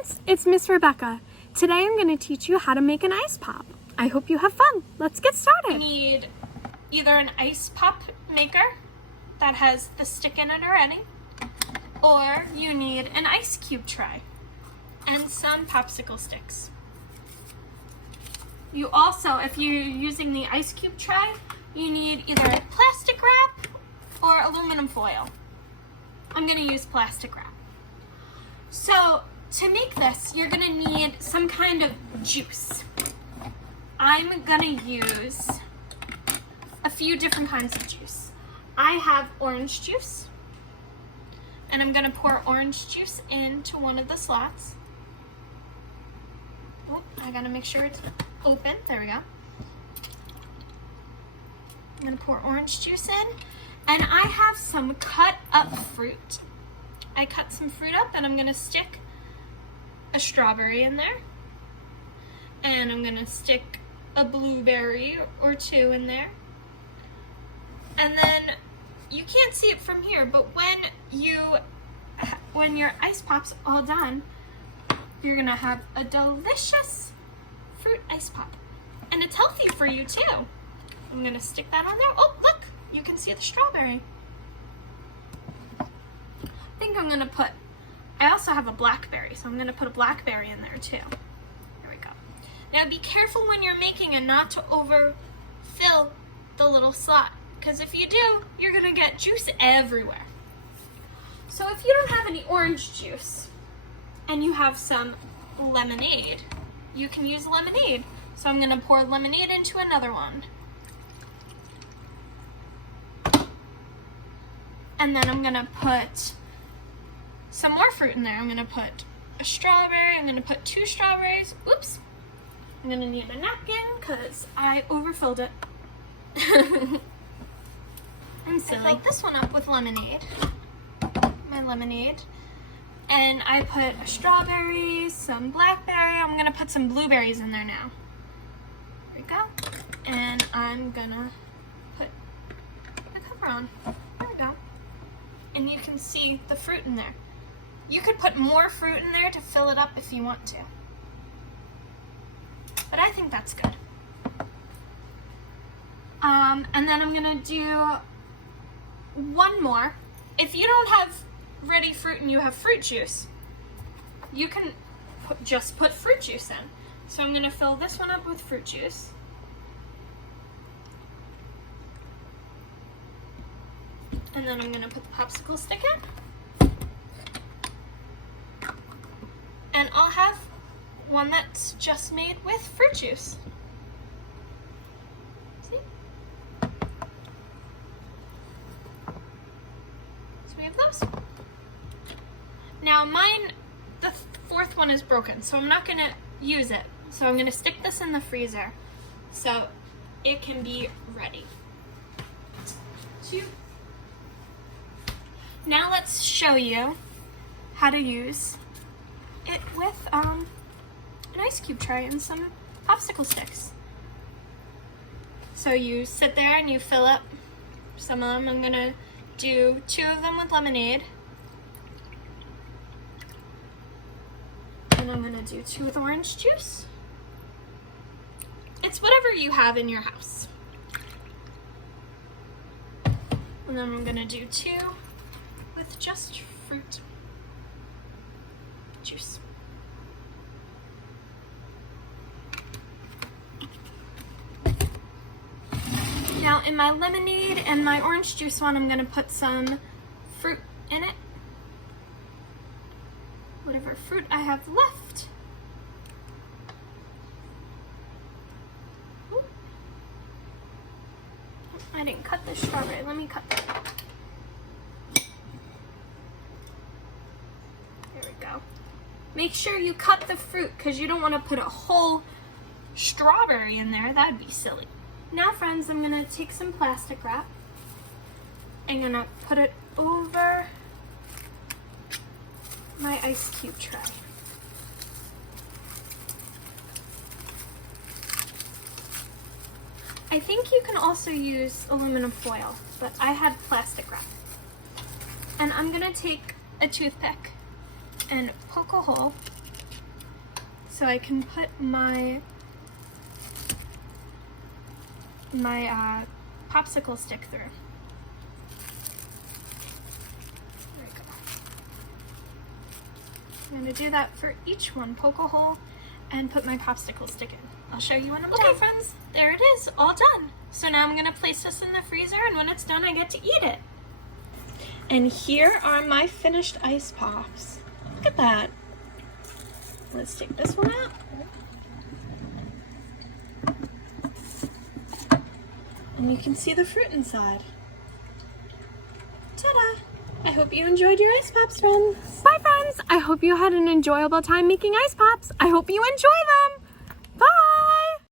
friends, it's Miss Rebecca. Today I'm going to teach you how to make an ice pop. I hope you have fun. Let's get started. You need either an ice pop maker that has the stick in it already, or you need an ice cube tray and some popsicle sticks. You also, if you're using the ice cube tray, you need either plastic wrap or aluminum foil. I'm going to use plastic wrap. So to make this, you're going to need some kind of juice. I'm going to use a few different kinds of juice. I have orange juice, and I'm going to pour orange juice into one of the slots. Oh, I got to make sure it's open. There we go. I'm going to pour orange juice in, and I have some cut up fruit. I cut some fruit up, and I'm going to stick a strawberry in there, and I'm going to stick a blueberry or two in there. And then you can't see it from here, but when your ice pop's all done, you're going to have a delicious fruit ice pop. And it's healthy for you too. I'm going to stick that on there. Oh, look, you can see the strawberry. I think I'm going to put, I also have a blackberry, so I'm going to put a blackberry in there too. There we go. Now be careful when you're making it not to overfill the little slot, because if you do, you're going to get juice everywhere. So if you don't have any orange juice and you have some lemonade, you can use lemonade. So I'm going to pour lemonade into another one. And then I'm going to put some more fruit in there. I'm going to put a strawberry. I'm going to put 2 strawberries. Oops. I'm going to need a napkin because I overfilled it. I'm silly. I filled this one up with lemonade. My lemonade. And I put a strawberry, some blackberry. I'm going to put some blueberries in there now. There we go. And I'm going to put the cover on. There we go. And you can see the fruit in there. You could put more fruit in there to fill it up if you want to. But I think that's good. And then I'm gonna do one more. If you don't have ready fruit and you have fruit juice, you can just put fruit juice in. So I'm gonna fill this one up with fruit juice. And then I'm going to put the popsicle stick in. And I'll have one that's just made with fruit juice. See? So we have those. Now mine, the 4th one is broken, so I'm not going to use it. So I'm going to stick this in the freezer so it can be ready. Now let's show you how to use it with an ice cube tray and some popsicle sticks. So you sit there and you fill up some of them. I'm going to do 2 of them with lemonade. And I'm going to do 2 with orange juice. It's whatever you have in your house. And then I'm going to do 2 with just fruit juice. Now in my lemonade and my orange juice one, I'm going to put some fruit in it. Whatever fruit I have left. Ooh. I didn't cut the strawberry. Let me cut that. Make sure you cut the fruit because you don't want to put a whole strawberry in there. That would be silly. Now friends, I'm going to take some plastic wrap. I'm going to put it over my ice cube tray. I think you can also use aluminum foil, but I had plastic wrap. And I'm going to take a toothpick and poke a hole so I can put my popsicle stick through. There we go. I'm going to do that for each one. Poke a hole and put my popsicle stick in. I'll show you when I'm done. Okay, friends, there it is, all done. So now I'm gonna place this in the freezer, and when it's done, I get to eat it. And here are my finished ice pops. Look at that. Let's take this one out. And you can see the fruit inside. Ta-da! I hope you enjoyed your ice pops, friends. Bye, friends. I hope you had an enjoyable time making ice pops. I hope you enjoy them.